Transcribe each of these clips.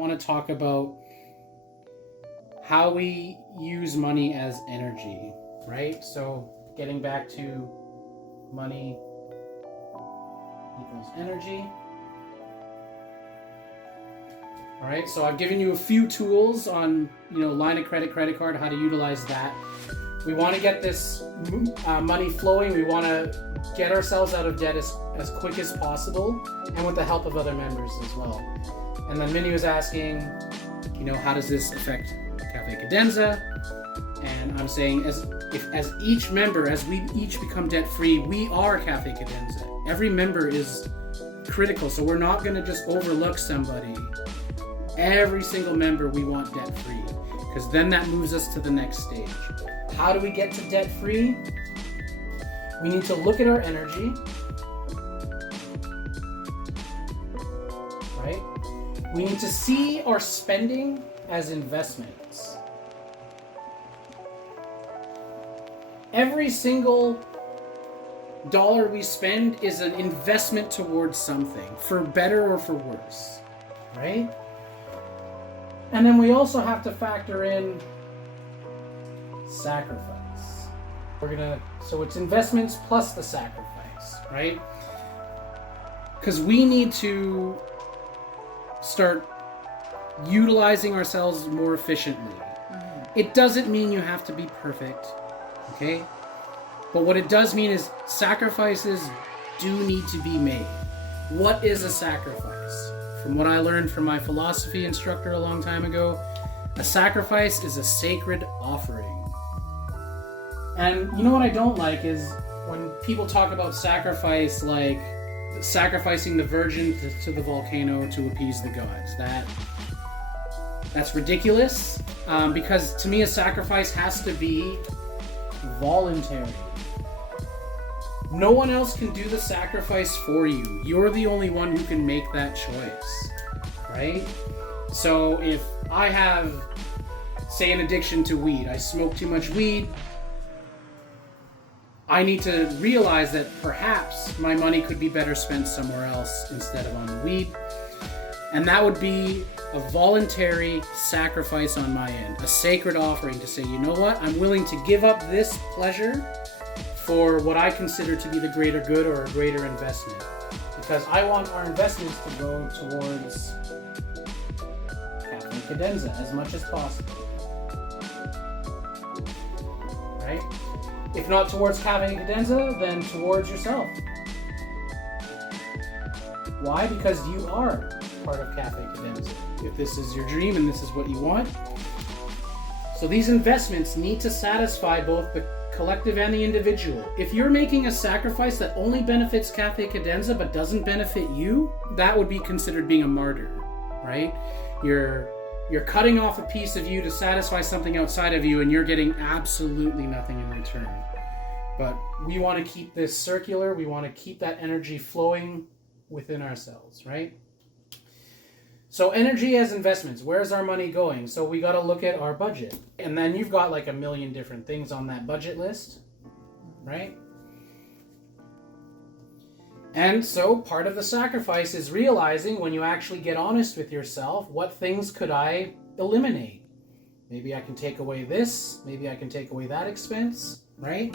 want to talk about how we use money as energy, right? So getting back to money equals energy. All right, so I've given you a few tools on, line of credit, credit card, how to utilize that. We want to get this money flowing. We want to get ourselves out of debt as quick as possible, and with the help of other members as well. And then Minnie was asking, how does this affect Cafe Cadenza? And I'm saying, as each member, as we each become debt free, we are Cafe Cadenza. Every member is critical, so we're not going to just overlook somebody. Every single member we want debt free, because then that moves us to the next stage. How do we get to debt free? We need to look at our energy, right? We need to see our spending as investments. Every single dollar we spend is an investment towards something, for better or for worse, right? And then we also have to factor in sacrifice. So it's investments plus the sacrifice, right? Because we need to start utilizing ourselves more efficiently. It doesn't mean you have to be perfect, okay? But what it does mean is sacrifices do need to be made. What is a sacrifice? From what I learned from my philosophy instructor a long time ago, a sacrifice is a sacred offering. And you know what I don't like is when people talk about sacrifice like sacrificing the virgin to the volcano to appease the gods. That's ridiculous, because to me a sacrifice has to be voluntary. No one else can do the sacrifice for you. You're the only one who can make that choice, right? So if I have, say, an addiction to weed, I smoke too much weed, I need to realize that perhaps my money could be better spent somewhere else instead of on the weed. And that would be a voluntary sacrifice on my end, a sacred offering to say, you know what, I'm willing to give up this pleasure for what I consider to be the greater good or a greater investment. Because I want our investments to go towards Cafe Cadenza as much as possible. Right? If not towards Cafe Cadenza, then towards yourself. Why? Because you are part of Cafe Cadenza. If this is your dream and this is what you want. So these investments need to satisfy both the collective and the individual. If you're making a sacrifice that only benefits Cafe Cadenza but doesn't benefit you, that would be considered being a martyr, right? You're cutting off a piece of you to satisfy something outside of you, and you're getting absolutely nothing in return. But we want to keep this circular. We want to keep that energy flowing within ourselves, right? So energy as investments, where's our money going? So we got to look at our budget. And then you've got like a million different things on that budget list, right? And so part of the sacrifice is realizing, when you actually get honest with yourself, what things could I eliminate? Maybe I can take away this, maybe I can take away that expense, right?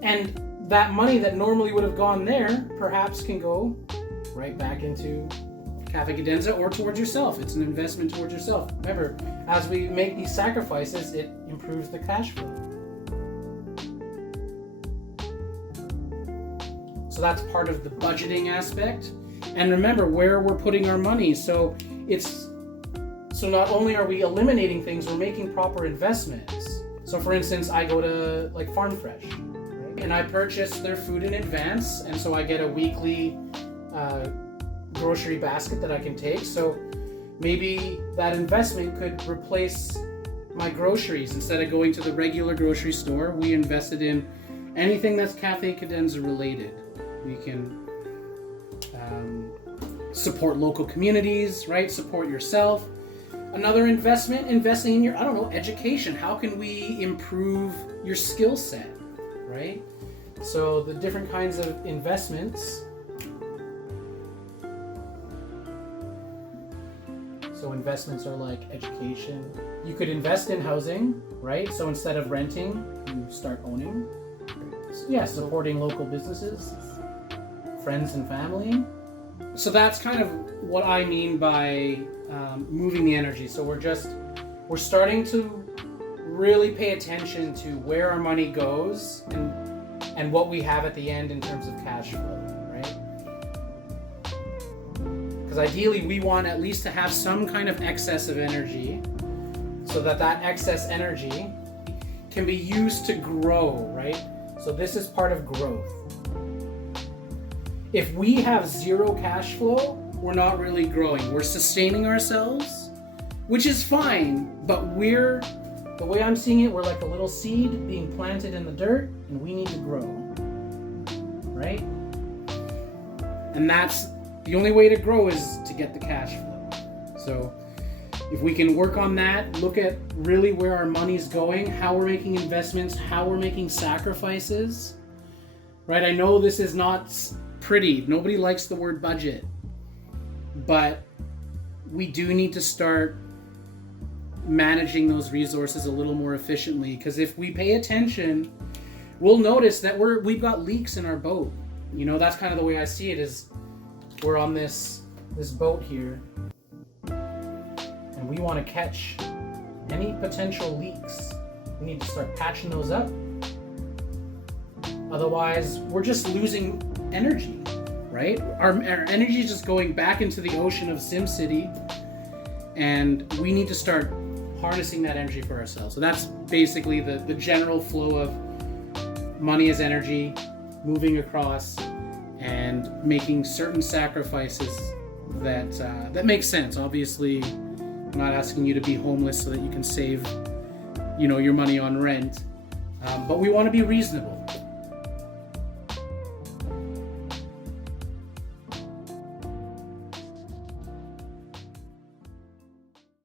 And that money that normally would have gone there perhaps can go right back into Cafe Cadenza or towards yourself. It's an investment towards yourself. Remember, as we make these sacrifices, it improves the cash flow. So that's part of the budgeting aspect. And remember where we're putting our money. So not only are we eliminating things, we're making proper investments. So for instance, I go to like Farm Fresh, right? And I purchase their food in advance, and so I get a weekly grocery basket that I can take. So maybe that investment could replace my groceries. Instead of going to the regular grocery store, we invested in anything that's Cafe Cadenza related. We can support local communities, right? Support yourself. Another investment, investing in your, education. How can we improve your skill set, right? So the different kinds of investments. So investments are like education. You could invest in housing, right? So instead of renting, you start owning. So yeah, supporting local businesses, friends and family. So that's kind of what I mean by moving the energy. So we're starting to really pay attention to where our money goes and what we have at the end in terms of cash flow, right? Because ideally we want at least to have some kind of excess of energy so that excess energy can be used to grow, right? So this is part of growth. If we have zero cash flow, we're not really growing. We're sustaining ourselves, which is fine, but the way I'm seeing it, we're like a little seed being planted in the dirt, and we need to grow, right? And that's the only way to grow is to get the cash flow. So if we can work on that, look at really where our money's going, how we're making investments, how we're making sacrifices, right? I know this is not pretty. Nobody likes the word budget, but we do need to start managing those resources a little more efficiently, because if we pay attention, we'll notice that we've got leaks in our boat. You know, that's kind of the way I see it, is we're on this boat here, and we want to catch any potential leaks. We need to start patching those up. Otherwise, we're just losing energy, right? Our energy is just going back into the ocean of SimCity, and we need to start harnessing that energy for ourselves. So that's basically the general flow of money as energy, moving across and making certain sacrifices that make sense. Obviously, I'm not asking you to be homeless so that you can save, your money on rent, but we want to be reasonable.